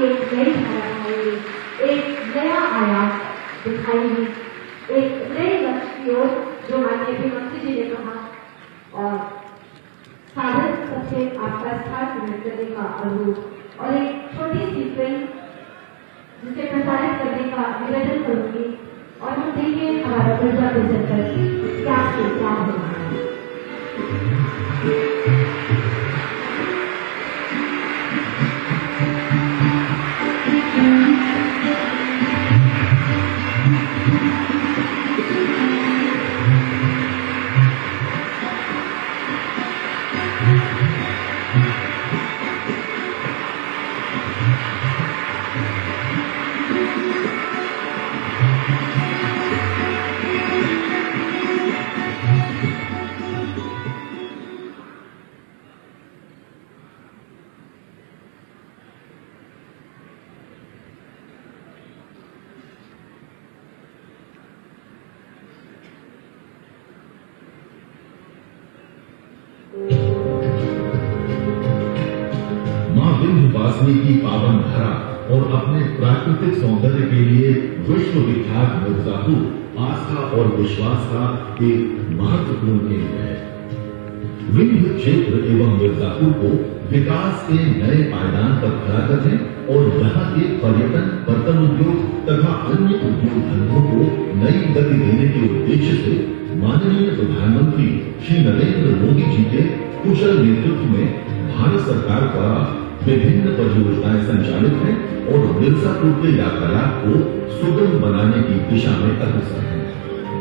की एक नई धारा आएगी, एक नया आयाम दिखाएगी, एक नए लक्ष्य की ओर जो माननीय गृहमंत्री जी ने कहा, और साधन सबसे आपका स्थान ग्रहण करने का अनुरोध और एक छोटी सी फिल्म जिसे प्रसारित करने का निवेदन करूंगी और हम देखिए हमारा प्रजा परिषद क्या से क्या हो रहा है। मां विंध्यवासिनी की पावन धरा और अपने प्राकृतिक सौंदर्य के लिए विश्व विख्यात मिर्जापुर आस्था और विश्वास का एक महत्वपूर्ण केंद्र है। विंध्य क्षेत्र एवं मिर्जापुर को विकास के नए पायदान पर खड़ा करने और यहाँ के पर्यटन, बर्तन उद्योग तथा अन्य उद्योग धंधों को नई गति देने के उद्देश्य से माननीय प्रधानमंत्री श्री नरेंद्र मोदी जी के कुशल नेतृत्व में भारत सरकार द्वारा विभिन्न परियोजनाएं संचालित हैं और मिर्जापुर के यातायात को सुगम बनाने की दिशा में अग्रसर है।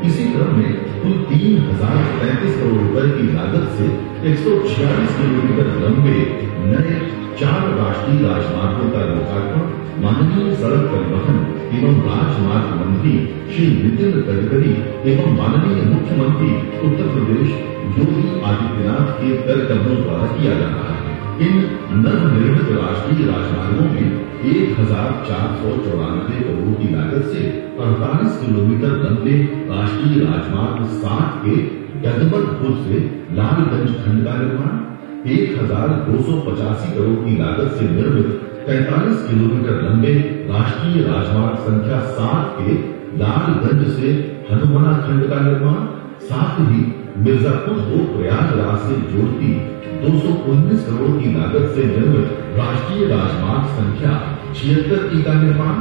इसी क्रम में कुल 3035 करोड़ रुपए की लागत से 146 किलोमीटर लंबे नए 4 राष्ट्रीय राजमार्गों का लोकार्पण माननीय सड़क परिवहन एवं राजमार्ग मंत्री श्री नितिन गडकरी एवं माननीय मुख्यमंत्री उत्तर प्रदेश योगी आदित्यनाथ के कर कदमों द्वारा किया जा रहा है। इन नवनिर्मित राष्ट्रीय राजमार्गों में 1494 करोड़ की लागत से 48 किलोमीटर लंबे राष्ट्रीय राजमार्ग 7 के गदमतपुर से लालगंज खंड का निर्माण, 1285 करोड़ की लागत से निर्मित 43 किलोमीटर लंबे राष्ट्रीय राजमार्ग संख्या 7 के लालगंज से हनुमाना खंड का निर्माण, साथ ही मिर्जापुर को प्रयागराज से जोड़ती 219 करोड़ की लागत से निर्मित राष्ट्रीय राजमार्ग संख्या 76 का निर्माण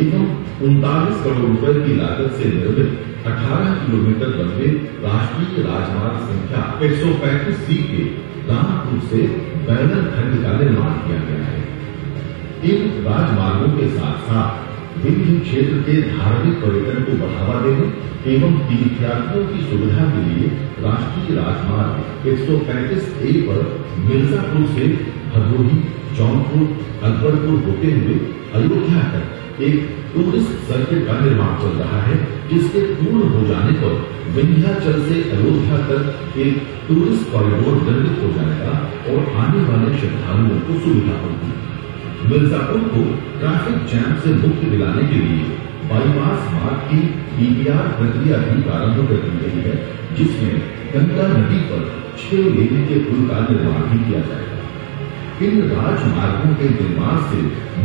एवं 39 करोड़ रुपए की लागत से निर्मित 18 किलोमीटर लंबे राष्ट्रीय राजमार्ग संख्या 135C के रामपुर से बैनर खंड का निर्माण किया गया है। इन राजमार्गों के साथ साथ विंध्य क्षेत्र के धार्मिक पर्यटन को बढ़ावा देने एवं तीर्थयात्रियों की सुविधा के लिए राष्ट्रीय राजमार्ग 135A पर मिर्जापुर से भदोही, जौनपुर, अकबरपुर होते हुए अयोध्या तक एक टूरिस्ट सर्किट का निर्माण चल रहा है, जिसके पूर्ण हो जाने पर विंध्याचल से अयोध्या तक एक टूरिस्ट कॉरिडोर निर्मित हो जाएगा और आने वाले श्रद्धालुओं को सुविधा होगी। मिर्जापुर को ट्रैफिक जैम से मुक्ति दिलाने के लिए बाईपास मार्ग की DPR प्रक्रिया भी प्रारंभ कर दी गई है, जिसमें गंगा नदी पर 6 लेन के पुल का निर्माण भी किया जाएगा। इन राजमार्गों के निर्माण से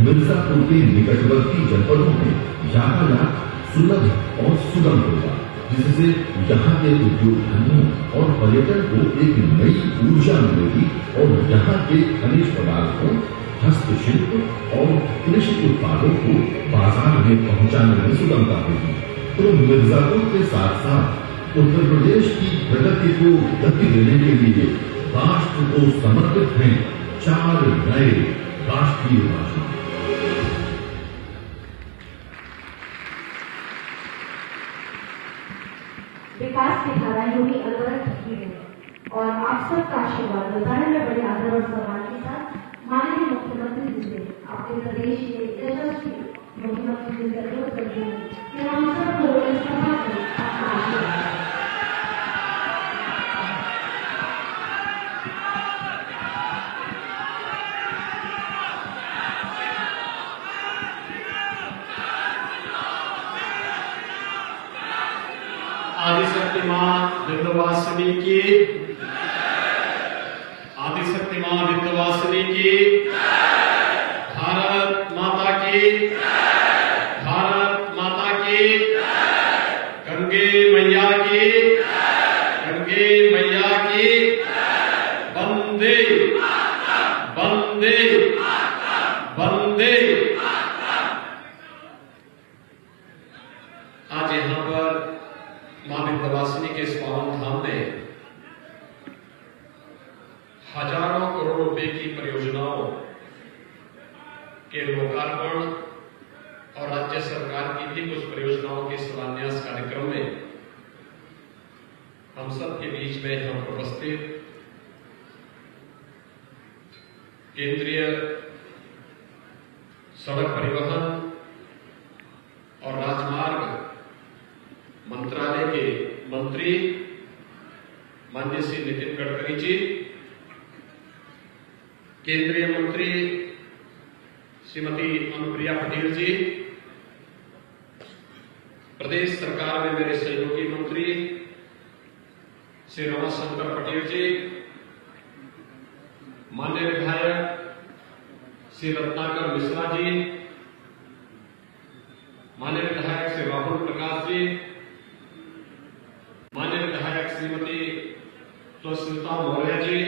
मिर्जापुर के निकटवर्ती जनपदों में यातायात सुलभ और सुगम होगा, जिससे यहाँ के उद्योग धंधों और पर्यटन को एक नई ऊर्जा मिलेगी और यहाँ के खनिज पदार्थों, हस्तशिल्प और कृषि उत्पादों को बाजार में पहुंचाने में सुगमता होगी। तो मिर्जापुर के साथ साथ उत्तर प्रदेश की प्रगति को गति देने के लिए राष्ट्र को समर्पित हैं 4 नए राष्ट्रीय राजमार्ग। विकास की धारा यूं ही अनवरत रही है और आप सबका आशीर्वाद बताने में बड़े आदर और सम्मान के साथ माननीय मुख्यमंत्री जी से अपने प्रदेश के यशस्वी मुख्यमंत्री जी से अनुरोध करती हूँ कि हम सब लोग इस सभा में अपना आशीर्वाद आदिशक्ति मां विंध्यवासिनी की, आदिशक्ति मां विंध्यवासिनी की, भारत की, भारत माता की, गंगे मैया की, गंगे मैया की, वंदे वंदे वंदे। आज यहां पर मां विंध्यवासिनी के इस पावन धाम में हजारों करोड़ रुपए की परियोजनाओं के लोकार्पण और राज्य सरकार की भी कुछ परियोजनाओं के शिलान्यास कार्यक्रम में हम सब के बीच में हम उपस्थित केंद्रीय सड़क परिवहन और राजमार्ग मंत्रालय के मंत्री माननीय श्री नितिन गडकरी जी, केंद्रीय मंत्री श्रीमती अनुप्रिया पटेल जी, प्रदेश सरकार में मेरे सहयोगी मंत्री श्री रमाशंकर पटेल जी, माननीय विधायक श्री रत्नाकर मिश्रा जी, माननीय विधायक श्री राहुल प्रकाश जी, माननीय विधायक श्रीमती सुस्मिता मौर्य जी,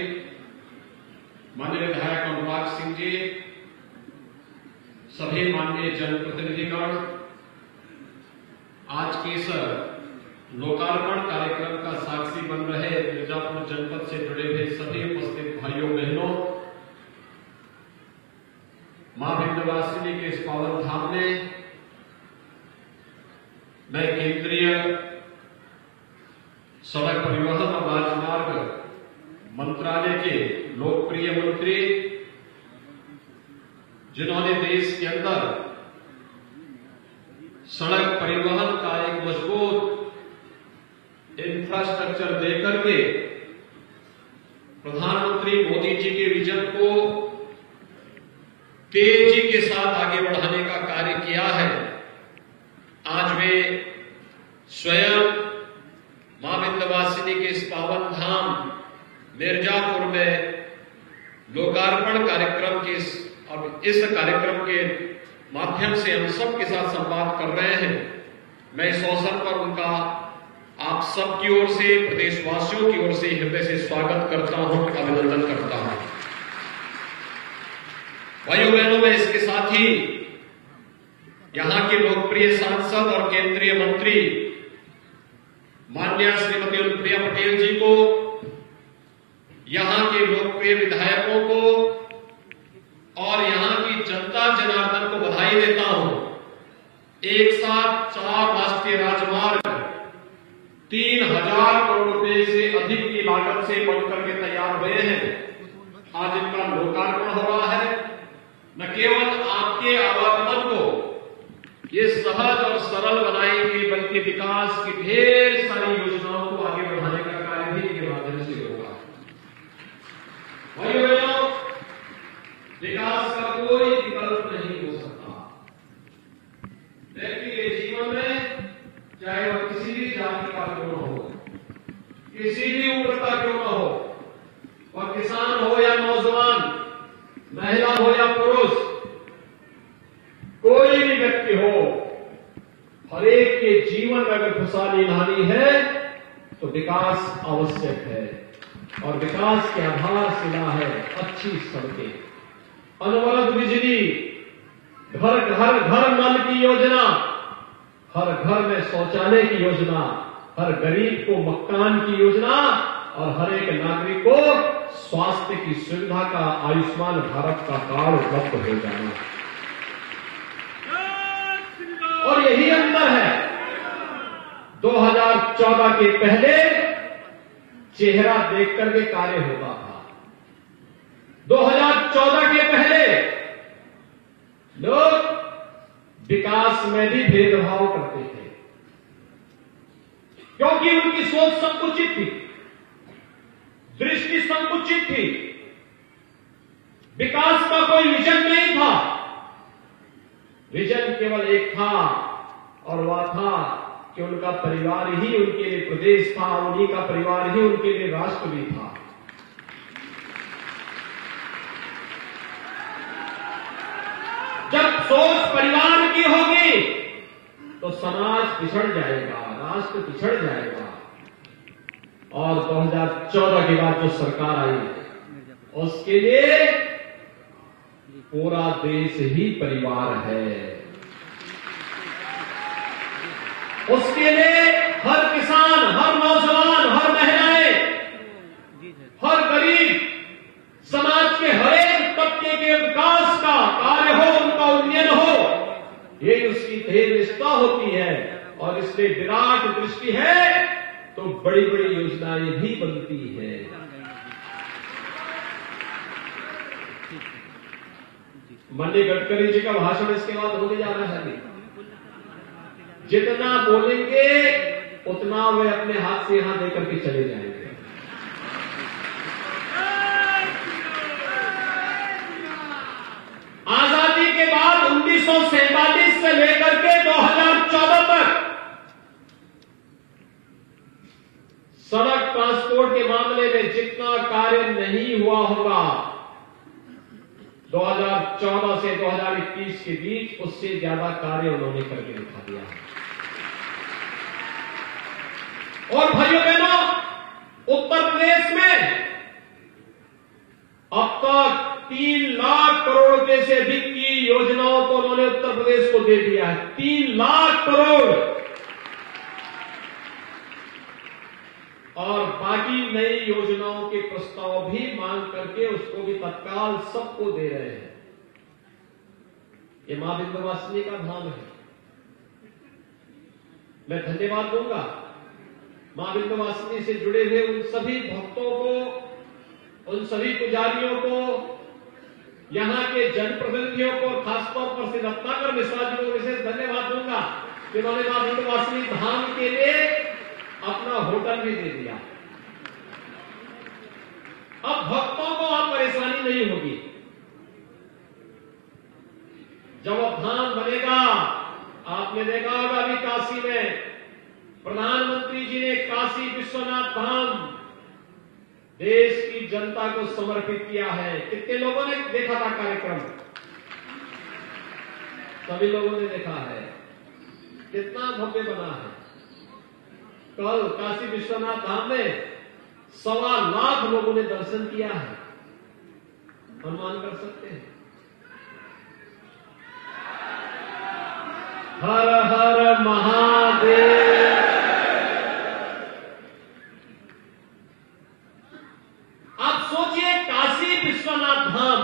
माननीय विधायक अनुराग सिंह जी, सभी माननीय जनप्रतिनिधिगण, आज के इस लोकार्पण कार्यक्रम का साक्षी बन रहे मिर्जापुर जनपद से जुड़े हुए सभी उपस्थित भाइयों बहनों, मां विंध्यवासिनी के इस पावन धाम में मैं केंद्रीय सड़क परिवहन और राजमार्ग मंत्रालय के लोकप्रिय मंत्री, जिन्होंने देश के अंदर सड़क परिवहन का एक मजबूत इंफ्रास्ट्रक्चर देकर के प्रधानमंत्री मोदी जी के विजन को तेजी के साथ आगे बढ़ाने का कार्य किया है। आज वे स्वयं मां विंध्यवासिनी के इस पावन धाम मिर्जापुर में लोकार्पण कार्यक्रम के इस कार्यक्रम के माध्यम से हम सब के साथ संवाद कर रहे हैं। मैं इस अवसर पर उनका आप सबकी ओर से, प्रदेशवासियों की ओर से हृदय से स्वागत करता हूं, अभिनंदन करता हूं। भाइयों बहनों, मैं इसके साथ ही यहां के लोकप्रिय सांसद और केंद्रीय मंत्री माननीय श्रीमती अनुप्रिया पटेल जी को, यहां के लोकप्रिय विधायकों को और यहां की जनता जनार्दन को बधाई देता हूं। एक साथ 4 राष्ट्रीय राजमार्ग 3000 करोड़ रुपए से अधिक की लागत से बनकर के तैयार हुए हैं। आज इनका लोकार्पण हो रहा है। न केवल आपके आवागमन को ये सहज और सरल बनाएंगे, बल्कि विकास की ढेर सारी योजनाओं को आगे बढ़ाने का कार्य भी इनके माध्यम से होगा। भाइयों बहनों, विकास का कोई विकल्प नहीं हो सकता। व्यक्ति के जीवन में चाहे वह किसी भी जाति का क्यों न हो, किसी भी उम्र का क्यों न हो, वह किसान हो या नौजवान, महिला हो या पुरुष, कोई भी व्यक्ति हो, हर एक के जीवन में अगर खुशहाली लानी है तो विकास आवश्यक है। और विकास के आधारशिला है अच्छी सड़कें, अनवरत बिजली, घर घर घर नल की योजना, हर घर में शौचालय की योजना, हर गरीब को मकान की योजना और हर एक नागरिक को स्वास्थ्य की सुविधा का आयुष्मान भारत का कार्ड उपलब्ध हो जाना। और यही अंतर है। 2014 के पहले चेहरा देख करके कार्य होता था। 2014 के पहले लोग विकास में भी भेदभाव करते थे, क्योंकि उनकी सोच संकुचित थी, दृष्टि संकुचित थी, विकास का कोई विजन नहीं था। विजन केवल एक था और वह था कि उनका परिवार ही उनके लिए प्रदेश था, उन्हीं का परिवार ही उनके लिए राष्ट्र भी था। जब सोच परिवार की होगी तो समाज पिछड़ जाएगा, राष्ट्र पिछड़ जाएगा। और 2014 के बाद जो सरकार आई उसके लिए पूरा देश ही परिवार है। उसके लिए हर किसान, हर नौजवान, हर महिलाएं, हर गरीब, समाज के हर एक तबके के विकास का कार्य हो, उनका उन्नयन हो, ये उसकी ध्येय निष्ठा होती है। और इसलिए विराट दृष्टि है तो बड़ी बड़ी योजनाएं भी बनती है। माननीय गडकरी जी का भाषण इसके बाद होने जा रहा है। जितना बोलेंगे उतना वे अपने हाथ से यहां देकर के चले जाएंगे। आजादी के बाद 1947 से लेकर के 2014 तक सड़क ट्रांसपोर्ट के मामले में जितना कार्य नहीं हुआ होगा 2014 से 2021 के बीच, उससे ज्यादा कार्य उन्होंने करके दिखा दिया। और भाइयों बहनों, उत्तर प्रदेश में अब तक 3 लाख करोड़ रुपए से अधिक की योजनाओं को उन्होंने उत्तर प्रदेश को दे दिया है। 3 लाख करोड़। और बाकी नई योजनाओं के प्रस्ताव भी मांग करके उसको भी तत्काल सबको दे रहे हैं। ये मां विंध्यवासिनी का धाम है। मैं धन्यवाद दूंगा मां विंध्यवासिनी से जुड़े हुए उन सभी भक्तों को, उन सभी पुजारियों को, यहां के जनप्रतिनिधियों को, खासतौर पर श्री रत्नाकर मिश्रा जी को विशेष धन्यवाद दूंगा कि उन्होंने मां विंध्यवासिनी धाम के लिए अपना होटल भी दे दिया। अब भक्तों को अब परेशानी नहीं होगी। जब अब धाम बनेगा, आपने देखा होगा अभी काशी में प्रधानमंत्री जी ने काशी विश्वनाथ धाम देश की जनता को समर्पित किया है। कितने लोगों ने देखा था कार्यक्रम? सभी लोगों ने देखा है। कितना भव्य बना है। कल काशी विश्वनाथ धाम में 1.25 लाख लोगों ने दर्शन किया है। अनुमान कर सकते हैं। हर हर महादेव। आप सोचिए, काशी विश्वनाथ धाम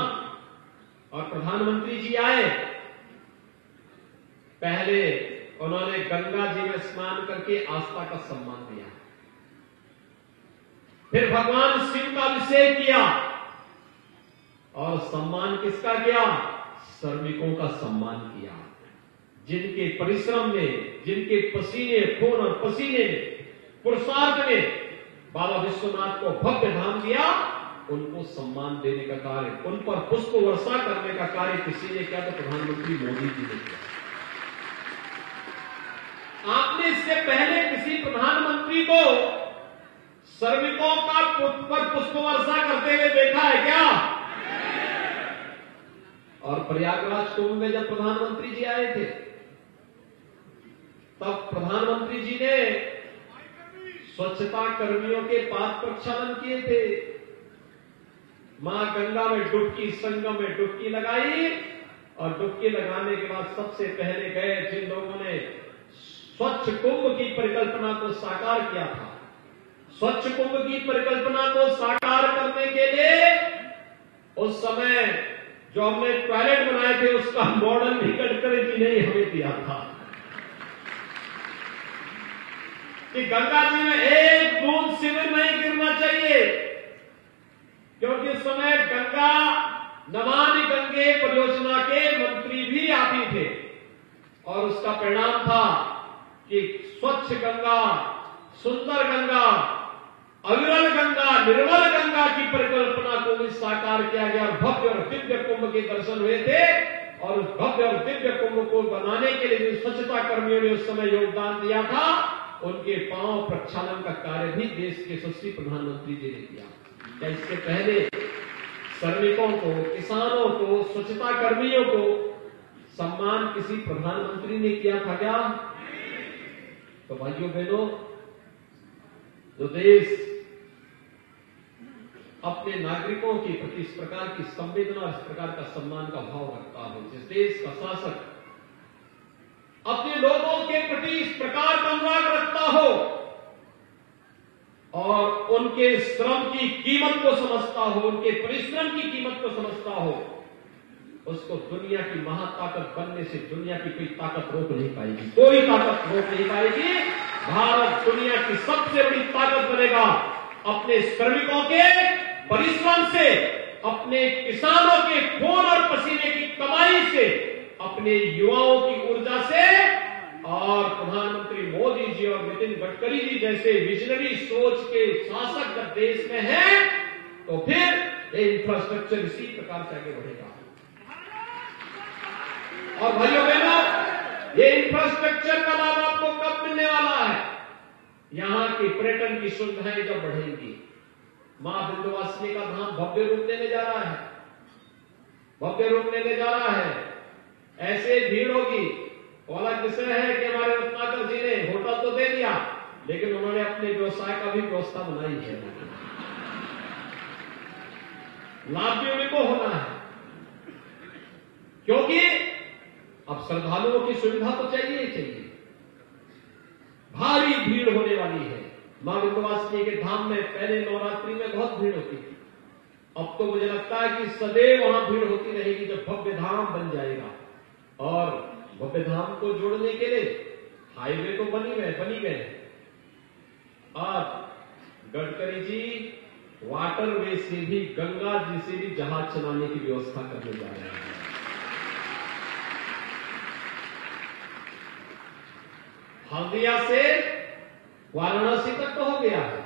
और प्रधानमंत्री जी आए। पहले उन्होंने गंगा जी में स्नान करके आस्था का सम्मान दिया। फिर भगवान शिव का अभिषेक किया। और सम्मान किसका किया? श्रमिकों का सम्मान किया, जिनके परिश्रम में, जिनके पसीने, खून और पसीने में, पुरुषार्थ में बाबा विश्वनाथ को भव्य धाम दिया। उनको सम्मान देने का कार्य, उन पर पुष्प वर्षा करने का कार्य किसी ने किया तो प्रधानमंत्री मोदी जी ने किया। आपने इससे पहले किसी प्रधानमंत्री को श्रमिकों का पर पुष्प वर्षा करते हुए देखा है क्या? और प्रयागराज कुंभ में जब प्रधानमंत्री जी आए थे, तब प्रधानमंत्री जी ने स्वच्छता कर्मियों के पाद प्रक्षालन किए थे। मां गंगा में डुबकी, संगम में डुबकी लगाई। और डुबकी लगाने के बाद सबसे पहले गए जिन लोगों ने स्वच्छ कुंभ की परिकल्पना को साकार किया था। स्वच्छ कुंभ की परिकल्पना को साकार करने के लिए उस समय जो हमने टॉयलेट बनाए थे उसका मॉडल भी गडकरी जी ने हमें दिया था कि गंगा जी में एक बूंद सीवर नहीं गिरना चाहिए, क्योंकि उस समय गंगा नमामि गंगे परियोजना के मंत्री भी आप ही थे। और उसका परिणाम था कि स्वच्छ गंगा, सुंदर गंगा, अविरल गंगा, निर्मल गंगा की परिकल्पना को भी साकार किया गया। भव्य और दिव्य कुंभ के दर्शन हुए थे। और उस भव्य और दिव्य कुंभ को बनाने के लिए जो स्वच्छता कर्मियों ने उस समय योगदान दिया था, उनके पांव प्रक्षालन का कार्य भी देश के यशस्वी प्रधानमंत्री जी ने किया। क्या इससे पहले श्रमिकों को, किसानों को, स्वच्छता कर्मियों को सम्मान काम किसी प्रधानमंत्री ने किया था क्या? तो भाइयों बहनों, जो देश अपने नागरिकों के प्रति इस प्रकार की संवेदना और इस प्रकार का सम्मान का भाव रखता है, जिस देश का शासक अपने लोगों के प्रति इस प्रकार का अनुराग रखता हो और उनके श्रम की कीमत को समझता हो, उनके परिश्रम की कीमत को समझता हो, उसको दुनिया की महाताकत बनने से दुनिया की कोई ताकत रोक नहीं पाएगी, कोई ताकत रोक नहीं पाएगी। भारत दुनिया की सबसे बड़ी ताकत बनेगा अपने श्रमिकों के परिश्रम से, अपने किसानों के खून और पसीने की कमाई से, अपने युवाओं की ऊर्जा से। और प्रधानमंत्री मोदी जी और नितिन गडकरी जी जैसे विजनरी सोच के शासक जब देश में हैं, तो फिर ये इंफ्रास्ट्रक्चर इसी प्रकार से आगे बढ़ेगा। और भाइयों बहनों, ये इंफ्रास्ट्रक्चर का लाभ आपको कब मिलने वाला है? यहां की पर्यटन की सुविधाएं जब बढ़ेंगी। मां विंध्यवासिनी का धाम भव्य रूप लेने जा रहा है, भव्य रूप लेने जा रहा है। ऐसे भीड़ होगी। अलग विषय है कि हमारे रत्नाकर जी ने होटल तो दे दिया, लेकिन उन्होंने अपने व्यवसाय का भी व्यवस्था बनाई है। लाभ भी उन्हीं को होना है, क्योंकि अब श्रद्धालुओं की सुविधा तो चाहिए ही चाहिए। भारी भीड़ होने वाली है। मां विंध्यवासिनी के धाम में पहले नवरात्रि में बहुत भीड़ होती थी, अब तो मुझे लगता है कि सदैव वहां भीड़ होती रहेगी जब भव्य धाम बन जाएगा। और भव्य धाम को जोड़ने के लिए हाईवे तो बनी गए। अब गडकरी जी वाटरवे से भी, गंगा जी से भी जहाज चलाने की व्यवस्था करने जा रहे हैं। हल्दिया से वाराणसी तक तो हो गया है,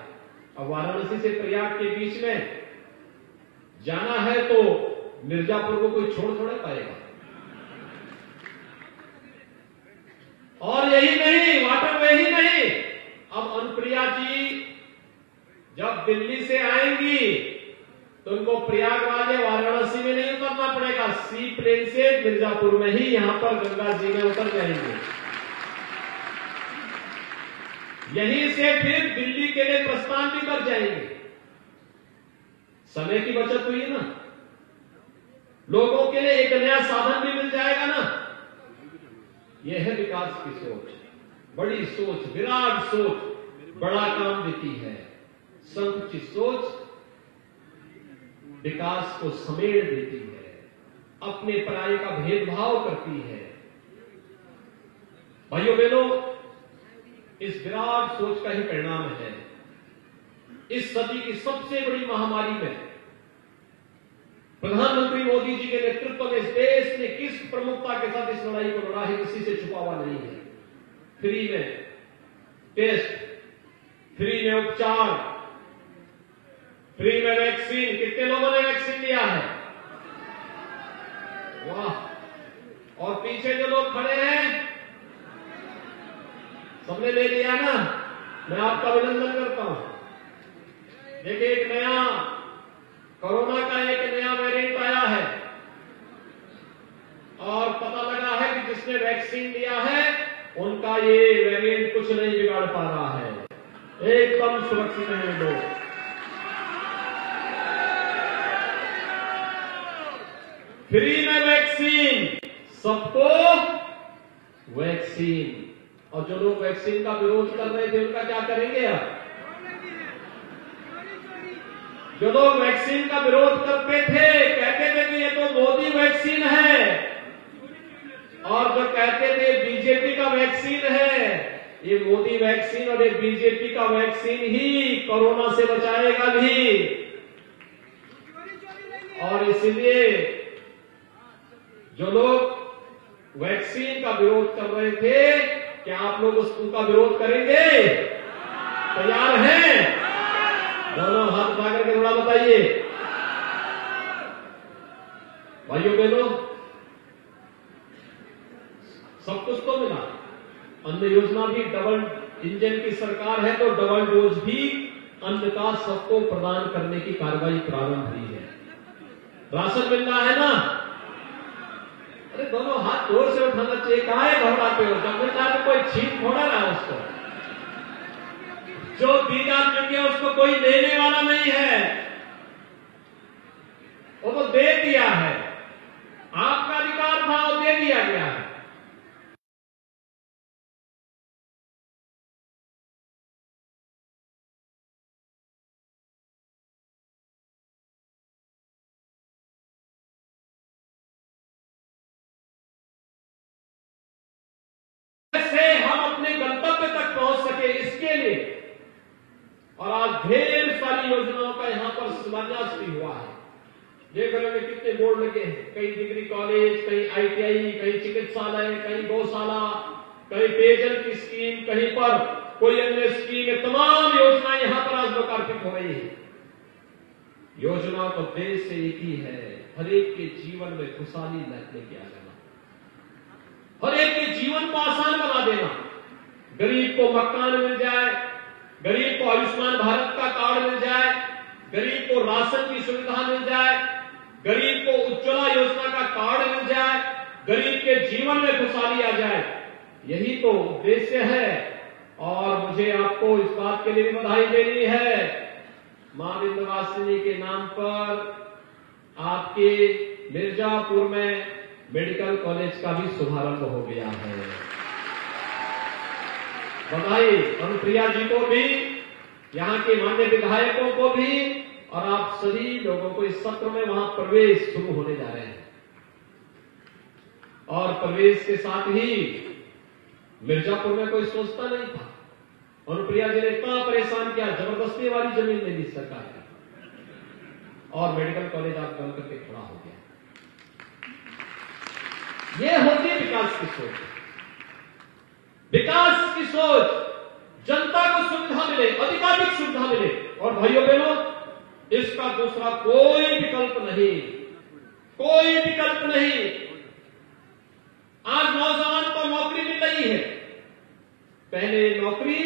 अब वाराणसी से प्रयाग के बीच में जाना है तो मिर्जापुर को कोई छोड़ थोड़े पाएगा। और यही नहीं, वाटरवे ही नहीं, अब अनुप्रिया जी जब दिल्ली से आएंगी तो उनको प्रयागराज या वाराणसी में नहीं उतरना पड़ेगा, सी प्लेन से मिर्जापुर में ही यहां पर गंगा जी में उतर जाएंगे। यहीं से फिर दिल्ली के लिए प्रस्थान भी कर जाएंगे। समय की बचत हुई ना, लोगों के लिए एक नया साधन भी मिल जाएगा ना। यह है विकास की सोच, बड़ी सोच, विराट सोच बड़ा काम देती है। संकुचित सोच विकास को समेट देती है, अपने पराये का भेदभाव करती है। भाइयों बहनों, इस विराट सोच का ही परिणाम है इस सदी की सबसे बड़ी महामारी में प्रधानमंत्री मोदी जी के नेतृत्व में इस देश ने किस प्रमुखता के साथ इस लड़ाई को लड़ा है, किसी से छुपा हुआ नहीं है। फ्री में टेस्ट, फ्री में उपचार, फ्री में वैक्सीन। कितने लोगों ने वैक्सीन लिया है? वाह। और पीछे जो लोग खड़े हैं सबने ले लिया ना, मैं आपका अभिनंदन करता हूं। देखिए, एक नया कोरोना का एक नया वेरिएंट आया है और पता लगा है कि जिसने वैक्सीन लिया है उनका ये वेरिएंट कुछ नहीं बिगाड़ पा रहा है, एकदम सुरक्षित है लोग। फ्री में वैक्सीन, सबको वैक्सीन। और जो लोग वैक्सीन का विरोध कर रहे थे उनका क्या करेंगे अब? जो लोग वैक्सीन का विरोध करते थे, कहते थे कि ये तो मोदी वैक्सीन है, और जो कहते थे बीजेपी का वैक्सीन है, ये मोदी वैक्सीन और ये बीजेपी का वैक्सीन ही कोरोना से बचाएगा भी। और इसलिए जो लोग वैक्सीन का विरोध कर रहे थे, क्या आप लोग उसका विरोध करेंगे? तैयार हैं? दोनों हाथ उठा करके थोड़ा बताइए। भाइयों बहनों, सब कुछ तो मिला। अन्न योजना भी डबल इंजन की सरकार है, तो डबल डोज भी अन्न का सबको प्रदान करने की कार्रवाई प्रारंभ हुई है। राशन मिल रहा है ना, अरे दोनों हाथ जोर से उठाना चाहिए, काहे घबराते हो? जब मिलता है तो कोई छीन थोड़ा ना उसको, जो दी जा चुकी है उसको कोई देने वाला नहीं है, वो तो दे दिया है। आपका अधिकार था, वो दे दिया गया है। से हम अपने गंतव्य तक पहुंच सके इसके लिए, और आज ढेर सारी योजनाओं का यहां पर शिलान्यास भी हुआ है। देख रहे हैं कितने बोर्ड लगे हैं, कहीं डिग्री कॉलेज, कहीं आईटीआई, कहीं चिकित्सालय, कहीं गौशाला, कहीं पेयजल की स्कीम, कहीं पर कोई अन्य स्कीम है। तमाम योजनाएं यहां पर आज लोकार्पित हो रही है। योजना का उद्देश्य एक ही है, हर एक के जीवन में खुशहाली लेके आ जाना, हर एक के जीवन को आसान बना देना। गरीब को मकान मिल जाए, गरीब को आयुष्मान भारत का कार्ड मिल जाए, गरीब को राशन की सुविधा मिल जाए, गरीब को उज्ज्वला योजना का कार्ड मिल जाए, गरीब के जीवन में खुशहाली आ जाए, यही तो उद्देश्य है। और मुझे आपको इस बात के लिए भी बधाई देनी है, मां विंध्यवासिनी के नाम पर आपके मिर्जापुर में मेडिकल कॉलेज का भी शुभारंभ हो गया है। बधाई अनुप्रिया जी को भी, यहाँ के माननीय विधायकों को भी, और आप सभी लोगों को इस सत्र में वहां प्रवेश शुरू होने जा रहे हैं। और प्रवेश के साथ ही मिर्जापुर में कोई सोचता नहीं था, अनुप्रिया जी ने इतना परेशान किया, जबरदस्ती वाली जमीन ले ली सरकार ने, और मेडिकल कॉलेज आप बन करके खड़ा हो गया। ये होती है विकास की सोच। विकास की सोच, जनता को सुविधा मिले, अधिकाधिक सुविधा मिले। और भाइयों बहनों, इसका दूसरा कोई विकल्प नहीं, कोई विकल्प नहीं। आज नौजवान को नौकरी मिल रही है। पहले नौकरी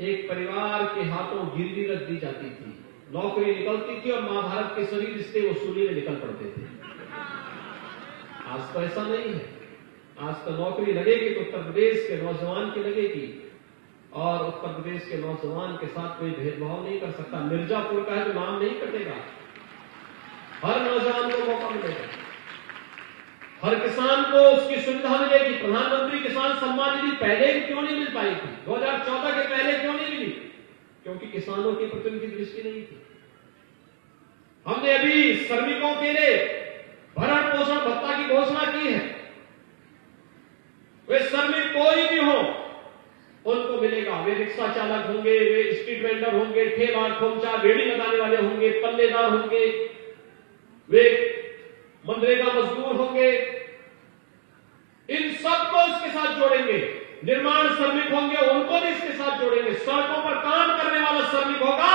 एक परिवार के हाथों गिरवी रख दी जाती थी, नौकरी निकलती थी और महाभारत के सभी रिश्ते वसूली में निकल पड़ते थे। आज तो ऐसा नहीं है। आज तो नौकरी लगेगी तो उत्तर प्रदेश के नौजवान की लगेगी, और उत्तर प्रदेश के नौजवान के साथ कोई भेदभाव नहीं कर सकता। मिर्जापुर का है तो नाम नहीं कटेगा, हर नौजवान को मौका मिलेगा, हर किसान को उसकी सुविधा मिलेगी। प्रधानमंत्री किसान सम्मान निधि पहले क्यों नहीं मिल पाई थी, 2014 के पहले क्यों नहीं मिली? क्योंकि किसानों के प्रति उनकी दृष्टि नहीं थी। हमने अभी श्रमिकों के लिए भरण पोषण भत्ता की घोषणा की है। वे श्रमिक कोई भी हो उनको मिलेगा। वे रिक्शा चालक होंगे, वे स्ट्रीट वेंडर होंगे, ठेला ठोमचा रेहड़ी लगाने वाले होंगे, पल्लेदार होंगे, वे मनरेगा मजदूर होंगे, इन सबको इसके साथ जोड़ेंगे। निर्माण श्रमिक होंगे, उनको भी इसके साथ जोड़ेंगे। सड़कों पर काम करने वाला श्रमिक होगा,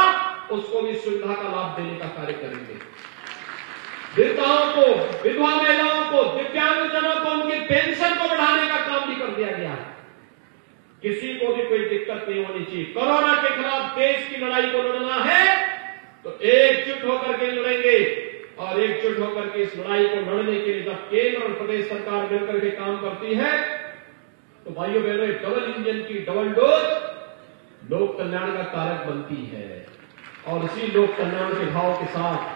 उसको भी सुविधा का लाभ देने का कार्य करेंगे। वृद्धाओं को, विधवा महिलाओं को, दिव्यांगजनों को उनकी पेंशन को बढ़ाने का काम भी कर दिया गया है। किसी को भी कोई दिक्कत नहीं होनी चाहिए। कोरोना के खिलाफ देश की लड़ाई को लड़ना है तो एकजुट होकर के लड़ेंगे, और एकजुट होकर के इस लड़ाई को लड़ने के लिए जब केंद्र और प्रदेश सरकार मिलकर के काम करती है तो भाइयों बहनों, डबल इंजन की डबल डोज लोक कल्याण का कारक बनती है। और इसी लोक कल्याण के भाव के साथ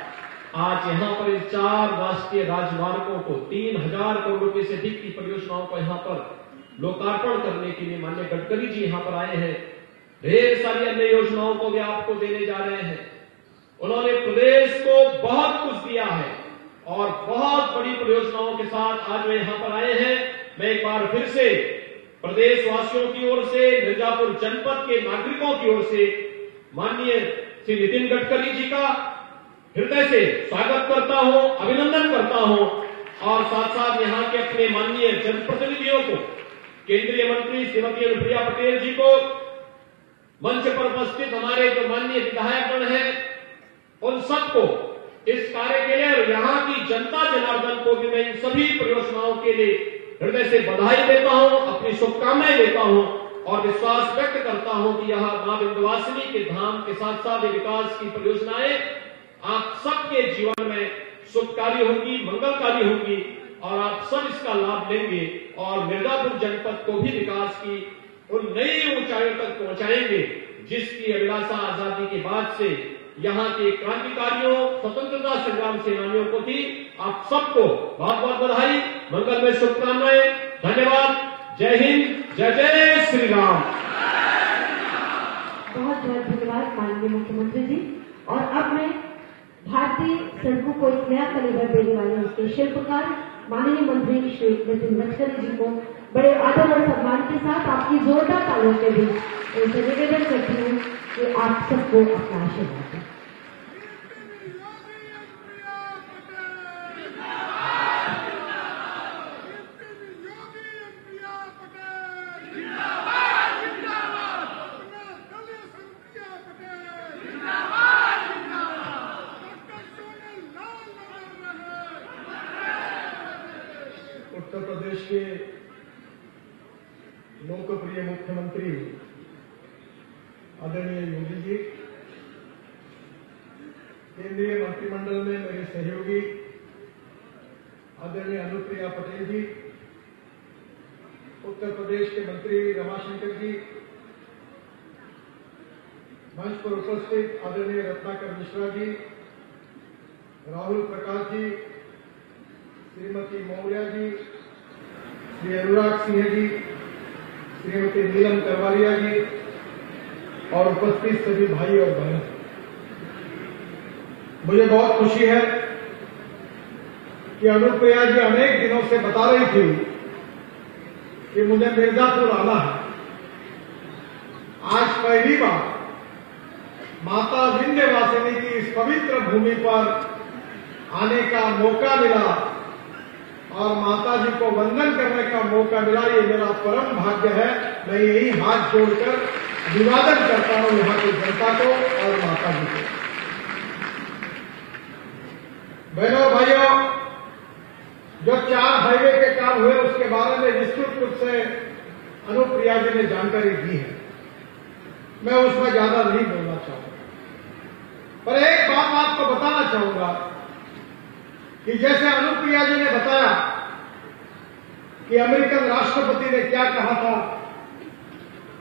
आज यहां पर इन 4 राष्ट्रीय राजमार्गों को 3000 करोड़ रुपए से अधिक की परियोजनाओं को यहां पर लोकार्पण करने के लिए माननीय गडकरी जी यहां पर आए हैं। ढेर सारी अन्य योजनाओं को भी आपको देने जा रहे हैं। उन्होंने प्रदेश को बहुत कुछ दिया है और बहुत बड़ी परियोजनाओं के साथ आज वे यहां पर आए हैं। मैं एक बार फिर से प्रदेशवासियों की ओर से, मिर्जापुर जनपद के नागरिकों की ओर से माननीय श्री नितिन गडकरी जी का हृदय से स्वागत करता हूं, अभिनंदन करता हूं, और साथ साथ यहां के अपने माननीय जनप्रतिनिधियों को, केंद्रीय मंत्री श्रीमती अनुप्रिया पटेल जी को, मंच पर उपस्थित हमारे जो माननीय विधायकगण हैं, उन सबको इस कार्य के लिए, और यहां की जनता जनार्दन को भी मैं इन सभी परियोजनाओं के लिए हृदय से बधाई देता हूं, अपनी शुभकामनाएं देता हूं, और विश्वास व्यक्त करता हूं कि यह मां विंध्यवासिनी के धाम के साथ साथ विकास की परियोजनाएं आप सबके जीवन में शुभकारी होगी, मंगलकारी होगी, और आप सब इसका लाभ लेंगे और मिर्जापुर जनपद को भी विकास की उन नई ऊंचाइयों तक पहुंचाएंगे जिसकी अभिलाषा आजादी के बाद से यहाँ के क्रांतिकारियों, स्वतंत्रता संग्राम सेनानियों को थी। आप सबको बहुत बहुत बधाई, मंगलमय शुभकामनाएं, धन्यवाद। जय हिंद, जय जय श्री राम। बहुत बहुत धन्यवाद माननीय मुख्यमंत्री जी। और अब मैं भारतीय सड़कों को एक नया कलेवर देने वाले उसके शिल्पकार माननीय मंत्री श्री नितिन गडकरी जी को बड़े आदर और सम्मान के साथ आपकी जोरदार तालियों के बीच उनसे निवेदन करती हूँ कि आप सबको अपना आशीर्वाद दें। उत्तर प्रदेश के लोकप्रिय मुख्यमंत्री आदरणीय योगी जी, केंद्रीय मंत्रिमंडल में मेरे सहयोगी आदरणीय अनुप्रिया पटेल जी, उत्तर प्रदेश के मंत्री रमाशंकर जी, मंच पर उपस्थित आदरणीय रत्नाकर मिश्रा जी, राहुल प्रकाश जी, श्रीमती मौर्या जी, श्री अनुराग सिंह जी, श्रीमती नीलम करवालिया जी और उपस्थित सभी भाई और बहन, मुझे बहुत खुशी है कि अनुप्रिया जी अनेक दिनों से बता रही थी कि मुझे मिर्जापुर आना है। आज पहली बार माता विंध्यवासिनी की इस पवित्र भूमि पर आने का मौका मिला और माता जी को वंदन करने का मौका मिला। ये मेरा परम भाग्य है। मैं यही हाथ जोड़कर अभिवादन करता हूं यहां की जनता को और माता जी को। बहनों और भाइयों, जो 4 हाईवे के काम हुए उसके बारे में विस्तृत रूप से अनुप्रिया जी ने जानकारी दी है। मैं उसमें ज्यादा नहीं बोलना चाहूंगा, पर एक बात आपको बताना चाहूंगा कि जैसे अनुप्रिया जी ने बताया कि अमेरिकन राष्ट्रपति ने क्या कहा था,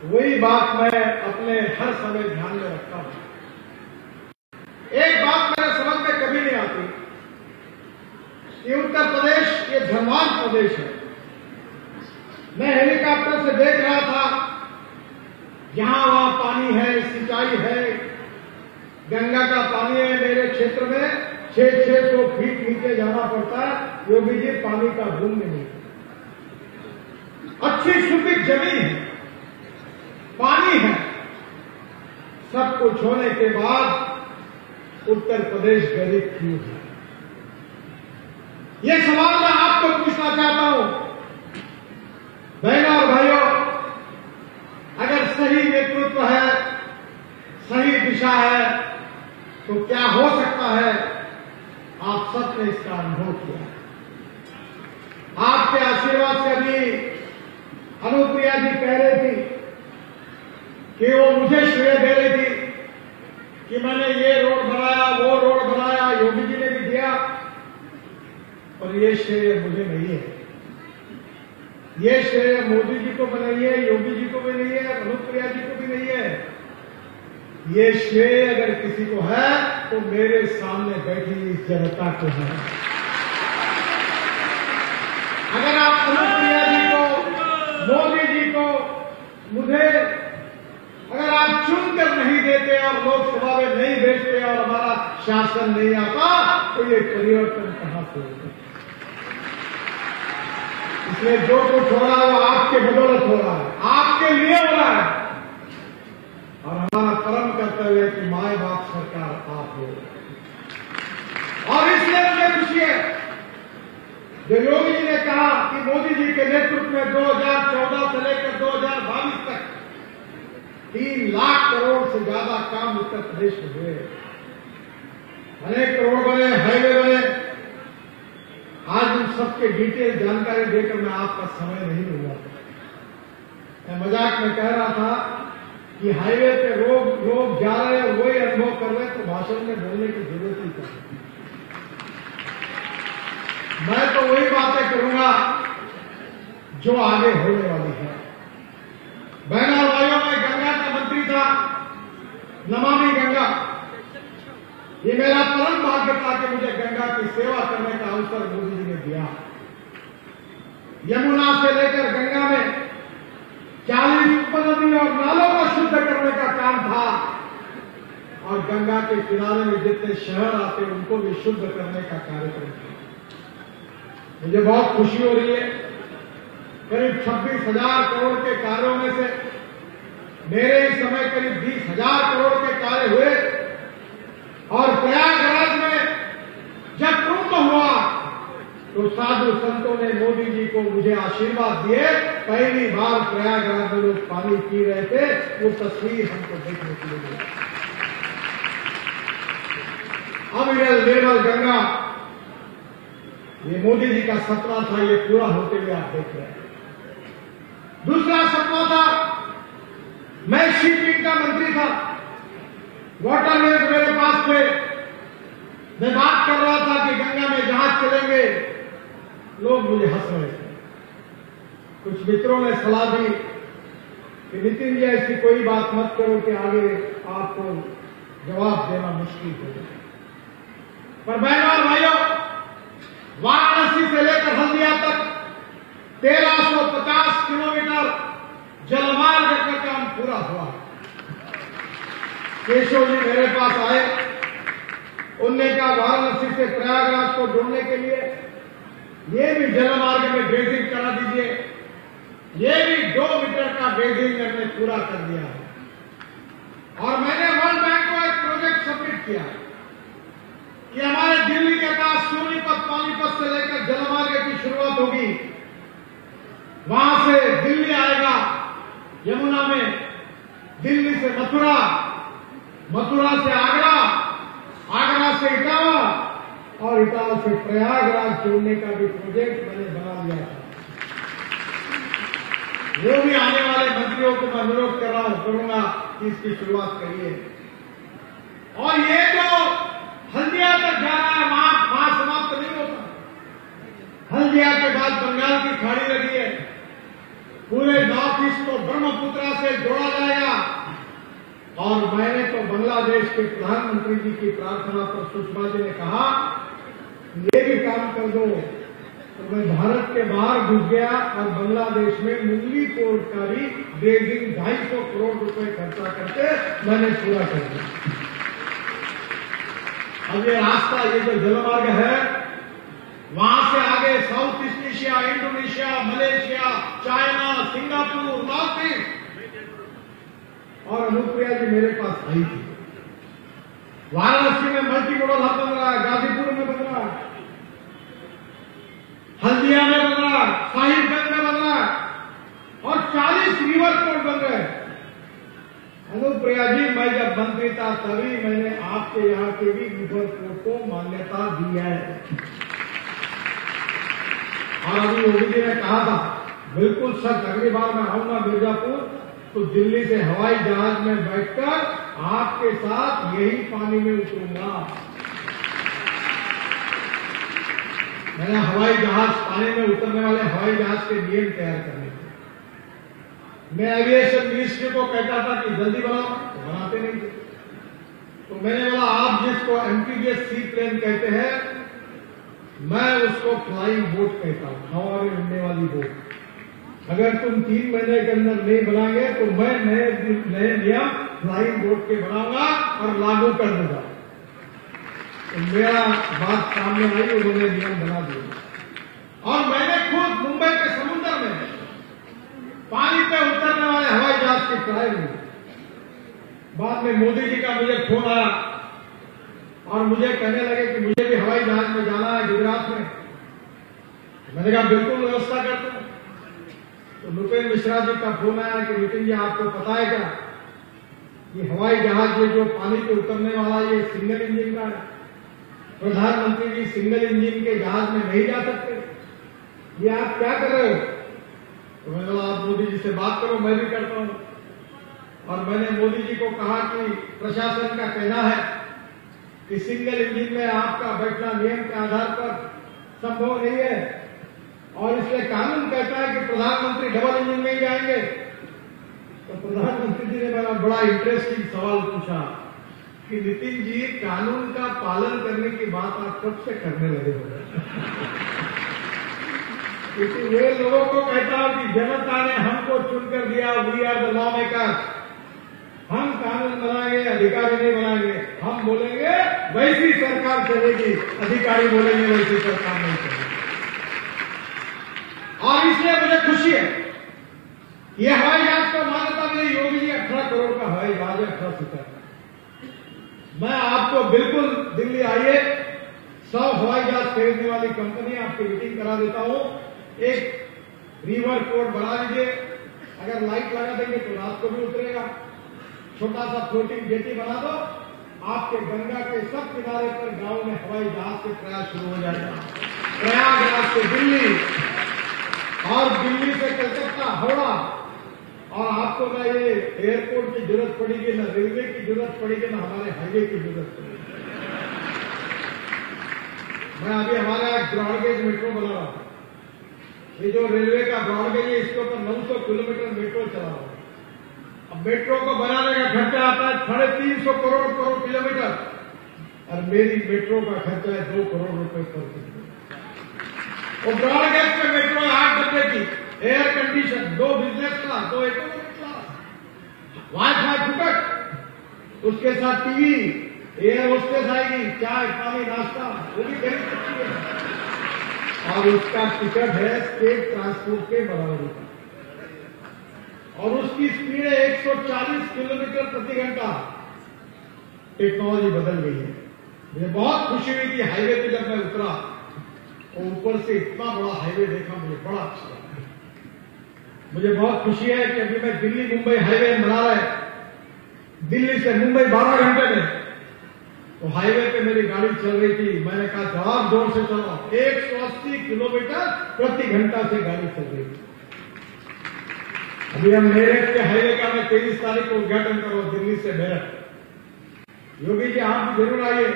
वही बात मैं अपने हर समय ध्यान में रखता हूं। एक बात मेरे समझ में कभी नहीं आती कि उत्तर प्रदेश ये धर्मांध प्रदेश है। मैं हेलीकॉप्टर से देख रहा था, यहां वहां पानी है, सिंचाई है, गंगा का पानी है। मेरे क्षेत्र में 600 फीट नीचे जाना पड़ता है, योगी जी पानी का बूंद नहीं। अच्छी सुपीक जमीन है, पानी है, सब कुछ होने के बाद उत्तर प्रदेश गरीब क्यों है? ये सवाल मैं आपको पूछना चाहता हूं। बहनों और भाइयों, अगर सही नेतृत्व है, सही दिशा है, तो क्या हो सकता है? आप सबने इसका अनुभव किया। आपके आशीर्वाद से भी अनुप्रिया जी कह रही थी कि वो मुझे श्रेय दे रही थी कि मैंने ये रोड बनाया, वो रोड बनाया, योगी जी ने भी दिया, और ये श्रेय मुझे नहीं है। ये श्रेय मोदी जी को भी नहीं है, योगी जी को भी नहीं है, अनुप्रिया जी को भी नहीं है। ये श्रेय अगर किसी को है तो मेरे सामने बैठी इस जनता को है। अगर आप अनुप्रिया जी को, मोदी जी को, मुझे अगर आप चुनकर नहीं देते और लोकसभा में नहीं भेजते और हमारा शासन नहीं आता, तो ये परिवर्तन कहां से होगा? इसलिए जो कुछ हो रहा है वो आपके बदौलत हो रहा है, आपके लिए हो रहा है, और हमारा परम कर्तव्य है कि माए बाप सरकार आप हो। और इसलिए मुझे खुशी है जो योगी जी ने कहा कि मोदी जी के नेतृत्व में 2014 से लेकर 2022 तक 3 लाख करोड़ से ज्यादा काम उत्तर प्रदेश में हुए। अनेक रोड बने, हाईवे बने। आज उन सबके डिटेल जानकारी देकर मैं आपका समय नहीं लूंगा। मैं मजाक में कह रहा था कि हाईवे पे लोग जा रहे हैं, वही अनुभव कर रहे हैं, तो भाषण में बोलने की जरूरत ही क्या है। मैं तो वही बातें करूंगा जो आगे होने वाली है। बहनों और भाइयों, मैं गंगा का मंत्री था, नमामि गंगा। ये मेरा परम भाग्य था कि मुझे गंगा की सेवा करने का अवसर मोदी जी ने दिया। यमुना से लेकर गंगा में 40 उपनदी और नालों को शुद्ध करने का काम था, और गंगा के किनारे में जितने शहर आते उनको भी शुद्ध करने का कार्यक्रम था। मुझे बहुत खुशी हो रही है, करीब 26,000 करोड़ के कार्यों में से मेरे इस समय करीब 20,000 करोड़ के कार्य हुए, और प्रयागराज में जब कुंभ हुआ तो साधु संतों ने मोदी जी को मुझे आशीर्वाद दिए। पहली बार प्रयागराज में लोग पानी पी रहे थे, वो तस्वीर हमको देखने के लिए मिली। अविरल निर्मल गंगा, ये मोदी जी का सपना था, ये पूरा होते हुए आप देख रहे हैं। दूसरा सपना था, मैं शिपिंग का मंत्री था, वाटरवेज मेरे पास थे। मैं बात कर रहा था कि गंगा में जहाज चलेंगे, लोग मुझे हंस रहे थे। कुछ मित्रों ने सलाह दी कि नितिन जी ऐसी कोई बात मत करो कि आगे आपको जवाब देना मुश्किल हो जाए। पर बहनों और भाइयों, वाराणसी से लेकर हल्दिया तक 1350 किलोमीटर जलमार्ग का काम पूरा हुआ। केशव जी मेरे पास आए, उनने कहा वाराणसी से प्रयागराज को जोड़ने के लिए ये भी जलमार्ग में ड्रेजिंग करा दीजिए। ये भी 2 मीटर का ड्रेजिंग हमने पूरा कर दिया है। और मैंने वर्ल्ड बैंक को एक प्रोजेक्ट सबमिट किया कि हमारे दिल्ली के पास सोनीपत पानीपत से लेकर जलमार्ग की शुरुआत होगी, वहां से दिल्ली आएगा यमुना में, दिल्ली से मथुरा, मथुरा से आगरा, आगरा से इटावा, और इटावा से प्रयागराज जोड़ने का भी प्रोजेक्ट मैंने बना लिया था। वो भी आने वाले मंत्रियों को मैं अनुरोध करूंगा कि इसकी शुरुआत करिए। और ये जो हल्दिया तक जा रहा है, वहां समाप्त नहीं होता। हल्दिया के बाद बंगाल की खाड़ी लगी है, पूरे नॉर्थ ईस्ट को ब्रह्मपुत्रा से जोड़ा जाएगा। और मैंने तो बांग्लादेश के प्रधानमंत्री जी की प्रार्थना पर सुषमा जी ने कहा ये भी काम कर दो, तो मैं भारत के बाहर घुस गया और बांग्लादेश में मुंगली पोर्ट का भी ड्रेजिंग 250 करोड़ रुपए खर्चा करके मैंने पूरा कर दिया। अब ये रास्ता, ये जो जलमार्ग है, वहां से आगे south east Asia, Indonesia, Malaysia, China, Singapore, north east. और अनुप्रिया जी मेरे पास आई थी। वाराणसी में मल्टी मॉडल हब बन रहा है, गाजीपुर में बन रहा है, हल्दिया में बन रहा है, साहिबगंज में बन रहा है, और 40 रिवर पोर्ट बन रहे हैं। अनुप्रिया जी, मैं जब मंत्री था तभी मैंने आपके यहाँ के भी रिवर पोर्ट को मान्यता दी है। और अभी योगी जी ने कहा था, बिल्कुल सच, अगली बार मैं आऊंगा मिर्जापुर तो दिल्ली से हवाई जहाज में बैठकर आपके साथ यही पानी में उतरूंगा। मैंने हवाई जहाज, पानी में उतरने वाले हवाई जहाज के नियम तैयार करने थे। मैं एविएशन मिनिस्ट्री को कहता था कि जल्दी बनाओ, तो बनाते नहीं थे। तो मैंने बोला आप जिसको एमपीबीएस सी प्लेन कहते हैं, मैं उसको फ्लाइंग बोट कहता हूं, हवा में उड़ने वाली बोट। अगर तुम 3 महीने के अंदर नहीं बनाएंगे तो मैं नए नियम फ्लाइंग बोट के बनाऊंगा और लागू कर दूंगा। तो मेरा बात सामने आई, उन्होंने नियम बना दिया। और मैंने खुद मुंबई के समुद्र में पानी पे उतरने वाले हवाई जहाज की ट्रायल हुई। बाद में मोदी जी का मुझे फोन आया और मुझे कहने लगे कि मुझे भी हवाई जहाज में जाना है गुजरात में। मैंने कहा बिल्कुल व्यवस्था करते हैं। तो नृपेंद्र मिश्रा जी का फोन आया कि नितिन जी आपको पता है क्या कि हवाई जहाज ये जो पानी पे उतरने वाला ये सिंगल इंजन का है, प्रधानमंत्री जी सिंगल इंजन के जहाज में नहीं जा सकते, ये आप क्या कर रहे हो? तो मैंने बोला आप मोदी जी से बात करो, मैं भी करता हूं। और मैंने मोदी जी को कहा कि प्रशासन का कहना है कि सिंगल इंजन में आपका बैठना नियम के आधार पर संभव नहीं है। और इसलिए कानून कहता है कि प्रधानमंत्री डबल इंजन में ही जाएंगे। तो प्रधानमंत्री जी ने मेरा बड़ा इंटरेस्टिंग सवाल पूछा कि नितिन जी, कानून का पालन करने की बात आप कब से करने लगे हो? क्योंकि वे लोगों को कहता हूं कि जनता ने हमको चुनकर दिया, we are the law makers. हम कानून बनाएंगे, अधिकारी नहीं बनाएंगे। हम बोलेंगे वैसी सरकार चलेगी, अधिकारी बोलेंगे वैसी सरकार नहीं चलेगी। और इसलिए मुझे खुशी है, ये हवाई जहाज को मान्यता मिली। योगी जी 18 करोड़ का हवाई जहाज है, 18 सीटर। मैं आपको बिल्कुल दिल्ली आइए, 100 हवाई जहाज खरीदने वाली कंपनी आपकी मीटिंग करा देता हूं। एक रिवर पोर्ट बना लीजिए, अगर लाइट लगा देंगे तो रात को भी उतरेगा। छोटा सा फ्लोटिंग जेटी बना दो, आपके गंगा के सब किनारे पर गांव में हवाई जहाज से प्रयास शुरू हो जाएगा। प्रयागराज से दिल्ली और दिल्ली से कलकत्ता, हावड़ा। और आपको ना ये एयरपोर्ट की जरूरत पड़ेगी, ना रेलवे की जरूरत पड़ेगी, ना हमारे हाईवे की जरूरत पड़ेगी। मैं अभी हमारे यहाँ ब्रॉडगेज मेट्रो बना रहा हूं। ये जो रेलवे का ब्रॉडगेज है, इसके ऊपर 900 किलोमीटर मेट्रो चला रहा है। अब मेट्रो को बनाने का खर्चा आता है 350 करोड़ किलोमीटर, और मेरी मेट्रो का खर्चा है 2 करोड़ रुपए पर किलोमीटर। वो ब्रॉडगेज पे मेट्रो 8 डब्बे की, air condition, 2 business class, 2 economic class, wifi फुकट, उसके साथ टीवी, एयर होस्टेस आएगी, चाय पानी नाश्ता, वो भी खरीद सकती है। और उसका टिकट है स्टेट ट्रांसपोर्ट के बराबर का, और उसकी स्पीड है 140 किलोमीटर प्रति घंटा। टेक्नोलॉजी बदल गई है। मुझे बहुत खुशी हुई कि हाईवे पे जब मैं उतरा तो ऊपर से इतना बड़ा हाईवे देखा, मुझे बड़ा अच्छा लगा। मुझे बहुत खुशी है कि अभी मैं दिल्ली मुंबई हाईवे बना रहा है। दिल्ली से मुंबई 12 घंटे में, तो हाईवे पे मेरी गाड़ी चल रही थी। मैंने कहा जवाब जोर से चलाओ, 180 किलोमीटर प्रति घंटा से गाड़ी चल रही थी। अभी हम मेरठ के हाईवे का मैं 23 तारीख को उद्घाटन करूँ, दिल्ली से मेरठ। योगी जी आप जरूर आइए,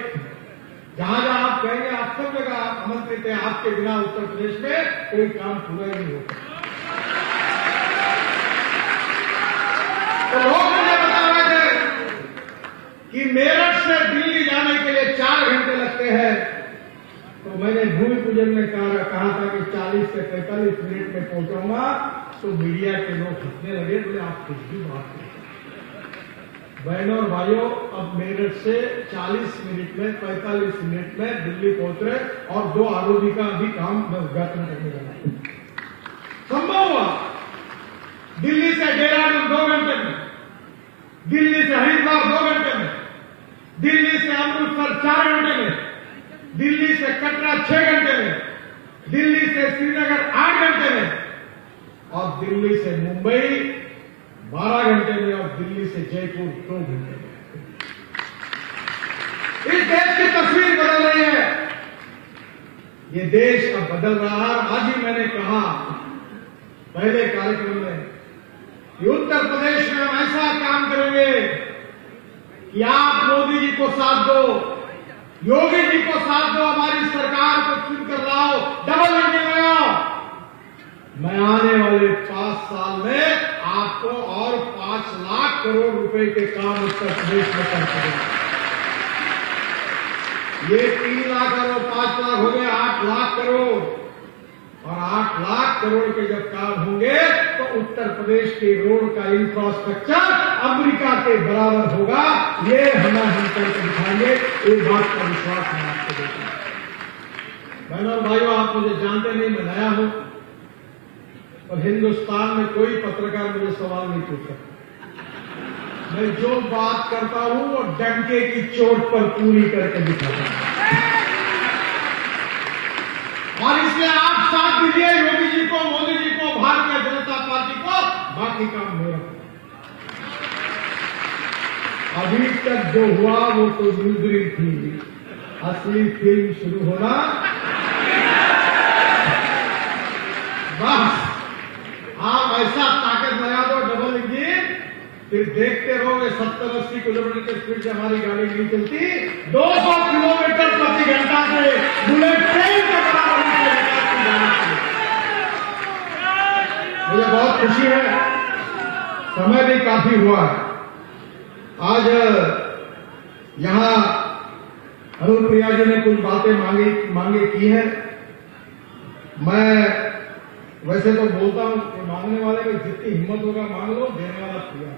जहां जहां आप कहेंगे आप सब जगह आप आमंत्रित हैं। आपके बिना उत्तर प्रदेश में कोई काम पूरा ही नहीं होता। तो लोग मुझे बता रहे थे कि मेरठ से दिल्ली जाने के लिए 4 घंटे लगते हैं, तो मैंने भूमि पूजन में कहा था कि 40 से 45 मिनट में पहुंचाऊंगा। तो मीडिया के लोग हंसने लगे, बोले आप कुछ भी बात नहीं। बहनों और भाइयों, अब मेरठ से 40 मिनट में 45 मिनट में दिल्ली पहुंच रहे, और 2 आरओबी का भी काम मैं उद्घाटन करने लगा। संभव हुआ। दिल्ली से देहरादून 2 घंटे में, दिल्ली से हरिद्वार 2 घंटे में, दिल्ली से अमृतसर 4 घंटे में, दिल्ली से कटरा 6 घंटे में, दिल्ली से श्रीनगर 8 घंटे में, और दिल्ली से मुंबई 12 घंटे में, और दिल्ली से जयपुर 2 घंटे में। इस देश की तस्वीर बदल रही है। ये देश अब बदल रहा है। आज ही मैंने कहा पहले कार्यक्रम में कि उत्तर प्रदेश में हम ऐसा काम करेंगे कि आप मोदी जी को साथ दो, योगी जी को साथ दो, हमारी सरकार को चुनकर लाओ, डबल इंजन लगाओ। मैं आने वाले 5 साल में आपको और 5 लाख करोड़ रुपए के काम उत्तर प्रदेश में करके देंगे। ये 3 लाख और 5 लाख हो गए 8 लाख करोड़, और 8 लाख करोड़ के जब काम होंगे तो उत्तर प्रदेश के रोड का इंफ्रास्ट्रक्चर अमेरिका के बराबर होगा। ये हम करके दिखाएंगे। एक बात का विश्वास मैं आपको देता हूं। बहनों और भाइयों, आप मुझे जानते नहीं, मैं नया हूं, और हिंदुस्तान में कोई पत्रकार मुझे सवाल नहीं पूछ सकता। मैं जो बात करता हूं वो डंके की चोट पर पूरी करके दिखाता हूं। और इसलिए आप साथ दीजिए योगी जी को, मोदी जी को, भारतीय जनता पार्टी को, बाकी काम मेरा। अभी तक जो हुआ वो तो न्यूज़ थी, असली फिल्म शुरू होना बस। आप ऐसा ताकत लगा दो डबल इंजन, फिर देखते रहोगे 70-80 किलोमीटर की स्पीड से हमारी गाड़ी नहीं चलती, 200 किलोमीटर प्रति घंटा से बुलेट ट्रेन के बराबर मुझे बहुत खुशी है, समय भी काफी हुआ है। आज यहां अनुप्रिया जी ने कुछ बातें मांगे की है। मैं वैसे तो बोलता हूं कि मांगने वाले में जितनी हिम्मत होगा मांग लो, देने वाला प्रिया।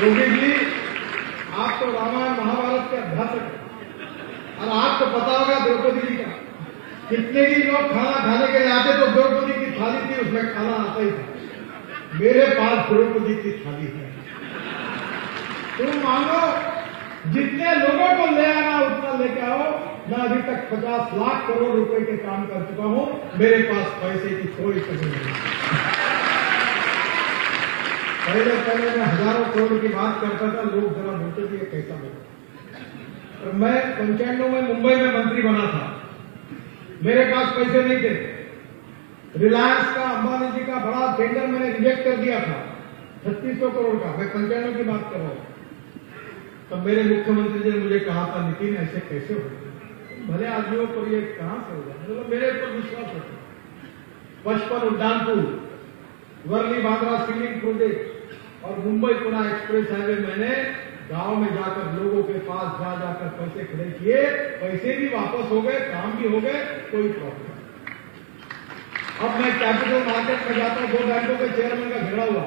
योगी जी, आप तो रामायण महाभारत के अध्यापक हैं और आपको पता होगा द्रौपदी जी का कितने ही लोग खाना खाने के लिए आते तो द्रौपदी की थाली थी, उसमें खाना आता ही था। मेरे पास द्रौपदी की थाली है। तुम मांगो, जितने लोगों को ले आना उतना लेके आओ। मैं अभी तक 50 लाख करोड़ रुपए के काम कर चुका हूं, मेरे पास पैसे की कोई कमी नहीं। पहले मैं हजारों करोड़ की बात करता था, लोग जरा बोलते थे कैसा बोला। और मैं 95 में मुंबई में मंत्री बना था, मेरे पास पैसे नहीं थे। रिलायंस का, अंबानी जी का बड़ा टेंडर मैंने रिजेक्ट कर दिया था, 3600 करोड़ का। मैं 95 की बात कर रहा हूं। तब मेरे मुख्यमंत्री जी ने मुझे कहा था, नितिन ऐसे कैसे हो, भले आदमियों पर ये कहां से होगा, मतलब मेरे ऊपर विश्वास रखो। 55 उड्डानपुर, वर्ली बांद्रा सिंगिंग प्रोजेक्ट और मुंबई पुणे एक्सप्रेस हाईवे मैंने गांव में जाकर लोगों के पास जाकर पैसे खड़े किए। पैसे भी वापस हो गए, काम भी हो गए, कोई प्रॉब्लम नहीं। अब मैं कैपिटल मार्केट में जाता हूं, 2 बैंकों के चेयरमैन का झगड़ा हुआ।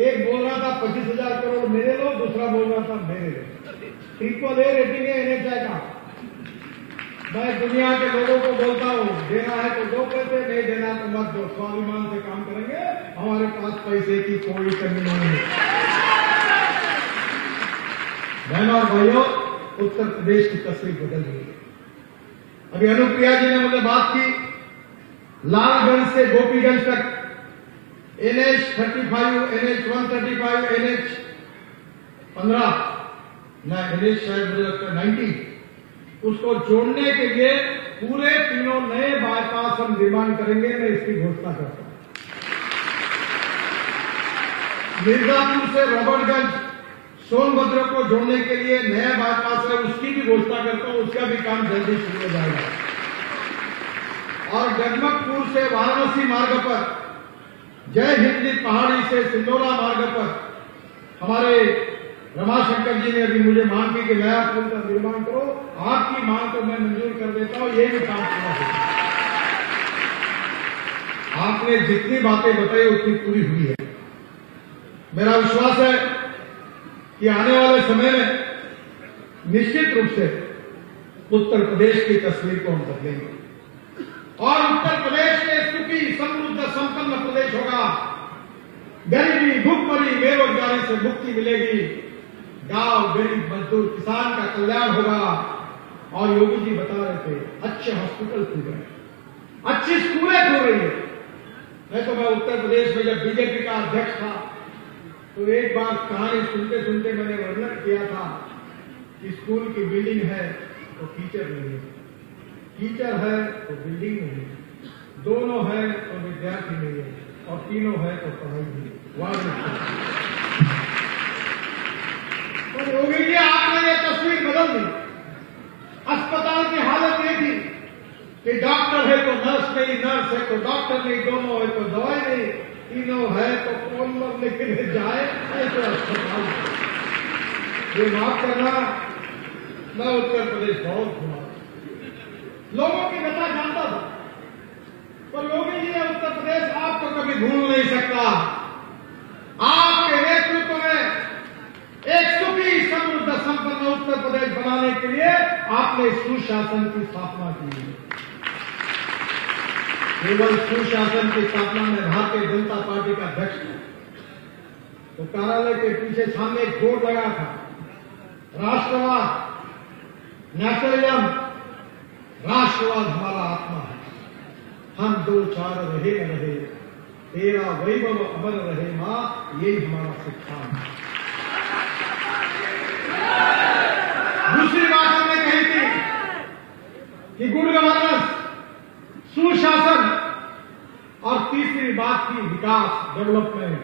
एक बोल रहा था 25,000 करोड़ मेरे लो, दूसरा बोल रहा था मेरे लो। AAA रेटिंग है NHAI का। मैं दुनिया के लोगों को बोलता हूं, देना है तो दो पैसे, नहीं देना तो मत दो, स्वाभिमान से काम करेंगे, हमारे पास पैसे की कोई कमी नहीं है। बहनों और भाइयों, उत्तर प्रदेश की तस्वीर बदल रही है। अभी अनुप्रिया जी ने मुझे बात की, लालगंज से गोपीगंज तक NH35, NH135, NH15 ना NH शायद मुझे लगता है 90, उसको जोड़ने के लिए पूरे तीनों नए बाईपास हम निर्माण करेंगे। मैं इसकी घोषणा करता हूं। मिर्जापुर से रॉबर्टगंज, सोनभद्र को जोड़ने के लिए नया बाईपास है, उसकी भी घोषणा करता हूं। उसका भी काम जल्दी शुरू हो जाएगा। और जगमगपुर से वाराणसी मार्ग पर, जय हिंद पहाड़ी से सिंदौरा मार्ग पर हमारे रमाशंकर जी ने अभी मुझे मांग की कि नया पुल का निर्माण करो। आपकी मांग को मैं मंजूर कर देता हूं, ये भी काम पूरा होगा। आपने जितनी बातें बताई उतनी पूरी हुई है। मेरा विश्वास है कि आने वाले समय में निश्चित रूप से उत्तर प्रदेश की तस्वीर को हम बदलेंगे और उत्तर प्रदेश के सुखी, समृद्ध, संपन्न प्रदेश होगा। गरीबी, भूखमरी, बेरोजगारी से मुक्ति मिलेगी। गांव, गरीब, मजदूर, किसान का कल्याण होगा। और योगी जी बता रहे थे, अच्छे हॉस्पिटल खुल रहे हैं, अच्छी स्कूलें खुल रही है। मैं उत्तर प्रदेश में जब बीजेपी का अध्यक्ष था तो एक बार कहानी सुनते सुनते मैंने वर्णन किया था कि स्कूल की बिल्डिंग है तो टीचर नहीं है, टीचर है तो बिल्डिंग नहीं है, दोनों है तो विद्यार्थी नहीं है, और तीनों है तो पढ़ाई नहीं है। तो योगी जी, आपने ये तस्वीर बदल दी। अस्पताल की हालत ये थी कि डॉक्टर है तो नर्स नहीं, नर्स है तो डॉक्टर नहीं, दोनों है तो दवाई नहीं, तीनों है तो कौन मरने के लिए जाए, ऐसे अस्पताल। ये माफ करना, मैं उत्तर प्रदेश बहुत घुमा, लोगों की व्यथा जानता था, पर योगी जी ने उत्तर प्रदेश आपको कभी भूल नहीं सकता। आपके नेतृत्व में एक सुखी, समृद्ध, संपन्न उत्तर प्रदेश बनाने के लिए आपने सुशासन की स्थापना की। केवल सुशासन की स्थापना में भारतीय जनता पार्टी का अध्यक्ष था तो कार्यालय के पीछे सामने एक बोर्ड लगा था, राष्ट्रवाद, नेशनलिज्म, राष्ट्रवाद हमारा आत्मा है। हम दो चार रहे न रहे, तेरा वैभव अमर रहे मां, यही हमारा सिद्धांत है। दूसरी बात हमने कही थी कि गुड गवर्नेंस, सुशासन, और तीसरी बात थी विकास, development.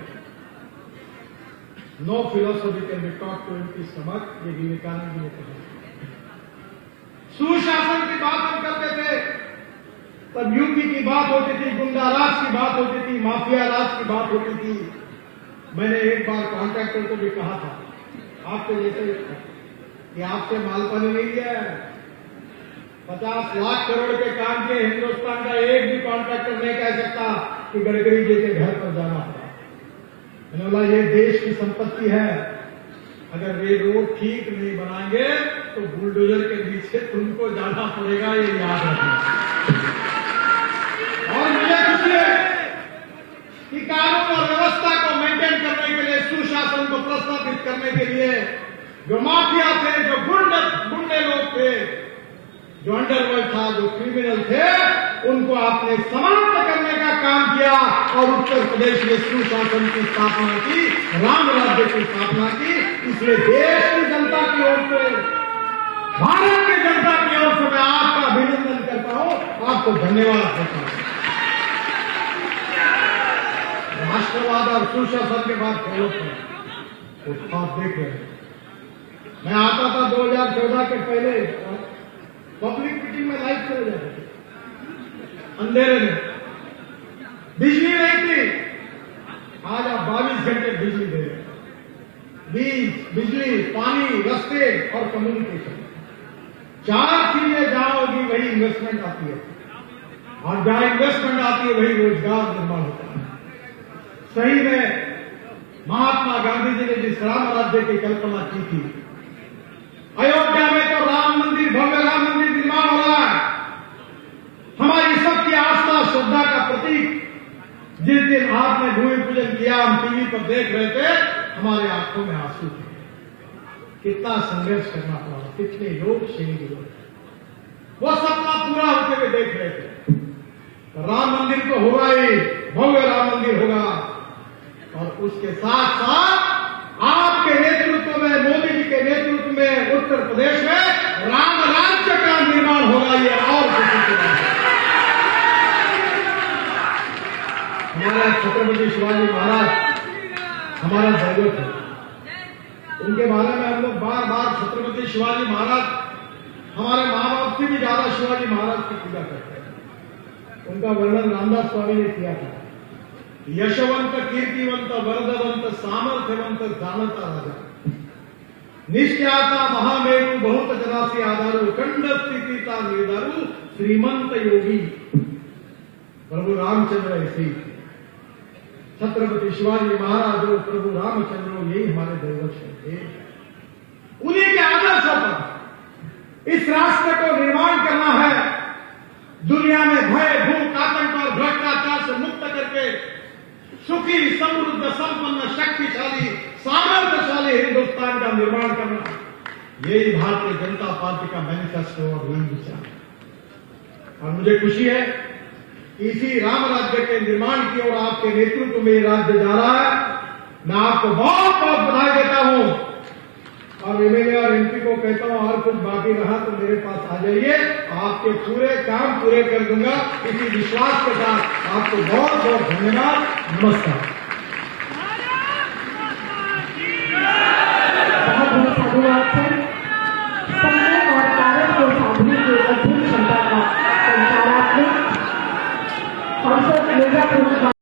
No philosophy can be taught to इनकी समझ, ये विवेकानंद जी ने कहा। सुशासन की बात हम करते थे तब यूपी की बात होती थी, गुंडा राज की बात होती थी, माफिया राज की बात होती थी। मैंने एक बार कॉन्ट्रैक्टर को भी कहा था, आपके जैसे कि आपसे माल पानी नहीं लिया है, 50 लाख करोड़ के काम के हिंदुस्तान का एक भी कॉन्ट्रैक्टर नहीं कह सकता कि गडकरी जी के घर पर जाना पड़ा। मैंने बोला ये देश की संपत्ति है, अगर वे रोड ठीक नहीं बनाएंगे तो बुलडोजर के नीचे तुमको जाना पड़ेगा, ये याद रखना। और मुझे खुशी है कि कानून और व्यवस्था को मेंटेन करने के लिए, सुशासन को प्रस्थापित करने के लिए जो माफिया थे, जो गुंडे लोग थे, जो अंडरवर्ल्ड था, जो क्रिमिनल थे, उनको आपने समाप्त करने का काम किया और उत्तर प्रदेश में सुशासन की स्थापना की, राम राज्य की स्थापना की। इसलिए देश की जनता की ओर से, भारत की जनता की ओर से मैं आपका अभिनंदन करता हूं, आपको धन्यवाद देता हूं। राष्ट्रवाद और सुशासन के बाद डेवलपमेंट उत्पाद देख रहे हैं। मैं आता था 2014 के पहले, पब्लिक मीटिंग में लाइट चले जाते थे, अंधेरे में बिजली नहीं थी। आज आप 22 घंटे बिजली दे रहे हैं। बीज, बिजली, पानी, रास्ते और कम्युनिकेशन, 4 चीजें जहां होगी वही इन्वेस्टमेंट आती है, और जहां इन्वेस्टमेंट आती है वही रोजगार निर्माण होता है। सही में महात्मा गांधी जी ने जिस राम राज्य की कल्पना की थी, अयोध्या में तो राम मंदिर, भव्य राम मंदिर निर्माण हो रहा है। हमारी सबकी आस्था, श्रद्धा का प्रतीक। जिस दिन आपने भूमि पूजन किया, हम टीवी पर देख रहे थे, हमारे आंखों में आंसू थे। कितना संघर्ष करना पड़ा, कितने लोग शहीद हुए, वो सपना पूरा होते हुए देख रहे थे। राम मंदिर तो होगा ही, भव्य राम मंदिर होगा, और उसके साथ साथ आपके नेतृत्व में, मोदी जी के नेतृत्व में उत्तर प्रदेश में राम राज्य का निर्माण होगा। ये और किसी की बात है। हमारे छत्रपति शिवाजी महाराज हमारा दैवत है। उनके बारे में हम लोग बार बार छत्रपति शिवाजी महाराज, हमारे माँ बाप से भी ज्यादा शिवाजी महाराज की पूजा करते हैं। उनका वर्णन रामदास स्वामी ने किया था। यशवंत, कीर्तिवंत, वरदवंत, सामर्थ्यवंत, जानता राजा, निष्ठ्याता महामेरु, बहुत जरासी आधारू, खंड स्थितिता निर्धारू, श्रीमंत योगी। प्रभु रामचंद्र ऐसे छत्रपति शिवाजी महाराज और प्रभु रामचंद्र, यही हमारे दैवत थे। उन्हीं के आदर्शों पर इस राष्ट्र को निर्माण करना है। दुनिया में भय, भूख, आतंक और भ्रष्टाचार से मुक्त करके सुखी, समृद्ध, संपन्न, शक्तिशाली, सामर्थ्यशाली हिंदुस्तान का निर्माण करना, यही भारतीय जनता पार्टी का मैनिफेस्टो और यही विचार। और मुझे खुशी है कि इसी राम राज्य के निर्माण की ओर आपके नेतृत्व में राज्य जा रहा है। मैं आपको बहुत बहुत बधाई देता हूं, और एमएलए और एमपी को कहता हूं, और कुछ बाकी रहा तो मेरे पास आ जाइए, आपके पूरे काम पूरे कर दूंगा। इसी विश्वास के साथ आपको बहुत बहुत धन्यवाद। नमस्कार। बहुत बहुत साधुवाद है। समय और कारण को साधने की अद्भुत क्षमता का संचारात्मक सांसद मिर्जापुर